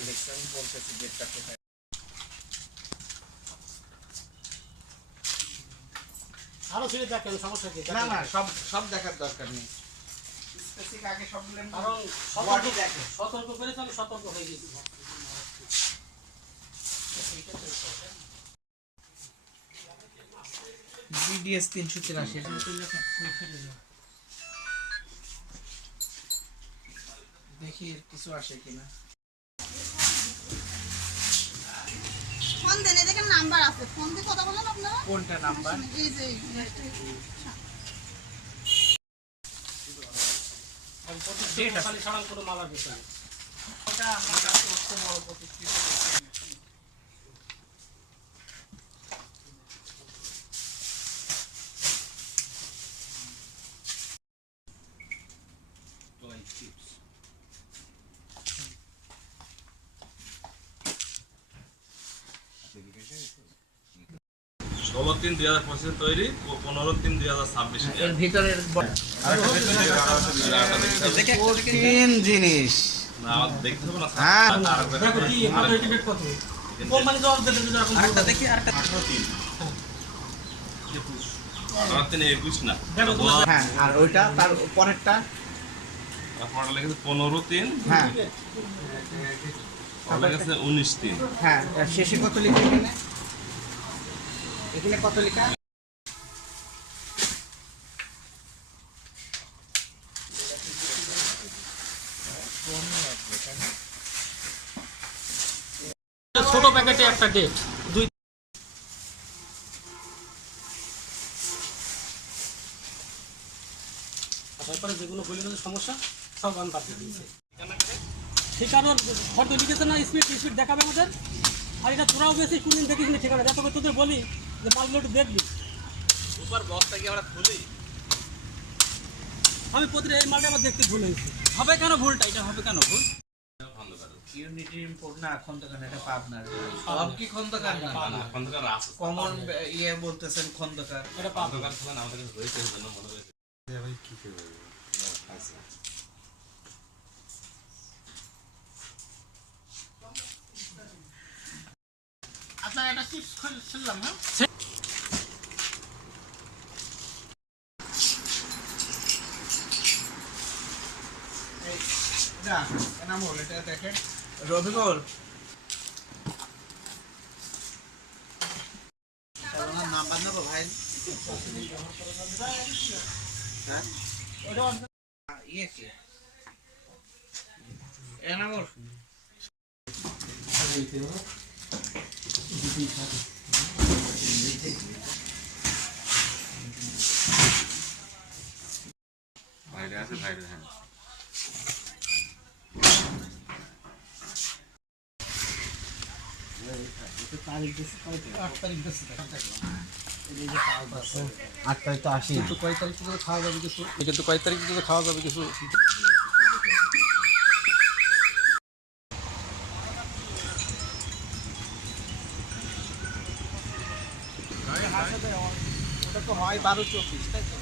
দেখছি আমি বলতেছি ডেটটা কোথায়। আরও ছেড়ে দেখেন সমস্যা কি? না না সব সব দেখার দরকার নেই। স্পেসিফিক আগে সব কারণ সতর্ক দেখে সতর্ক করে আমি সতর্ক হয়ে গেছি। বিডিএস তিনশো তিরাশি দেখি কিছু আসে কিনা ফোন দেন এদিকে নাম্বার আছে ফোন দিয়ে কথা বলেন আপনারা কোনটা নাম্বার এই যে খালি সারাং করে মালা দিতে ওটা আমার কাছে বড় প্রতিষ্ঠিত ষোলো তিন দুই হাজার পঁচিশে তৈরি ও পনেরো তিন দুই হাজার ছাব্বিশে জিনিস। হ্যাঁ। আর হ্যাঁ। ওইটা তার পরেরটা? পনেরো তিন। হ্যাঁ। তিন। হ্যাঁ শেষে কত লিখে এখানে? এখানে কত লেখা? ছোট প্যাকেটে একটা ডেট দুই তারপরে যেগুলো বলে সমস্যা সব আমি বাদ দিয়ে লিখেছে না স্পিড স্পিড দেখাবে আমাদের। আর এটা তোরাও বেশি কোনদিন দেখিস না ঠিকানা। যত তোদের বলি যে মালগুলো একটু দেখবি। সুপার বক্সটা কি আমরা খুলি? আমি এই মালটা আবার দেখতে ভুল হয়েছি হবে কেন ভুলটা? এটা হবে কেন ভুল? ইউনিটি ইম্পোর্ট না খন্দকার এটা পাবনার। সব কি খন্দকার? না খন্দকার কমন ইয়ে বলতেছেন খন্দকার। এটা আমাদের হয়েছে এই জন্য মনে হয়েছে আচ্ছা এটা চিপস খুললাম হ্যাঁ। রবিকুল ওনার নাম্বার নেব ভাই? হ্যাঁ? ইয়ে বাইরে আছে বাইরে হ্যাঁ আট তারিখ তো আসি। কয় তারিখ খাওয়া যাবে কিছু? কিন্তু কয় তারিখ খাওয়া যাবে কিছু? ওটা তো হয় বারো চব্বিশ তাই তো?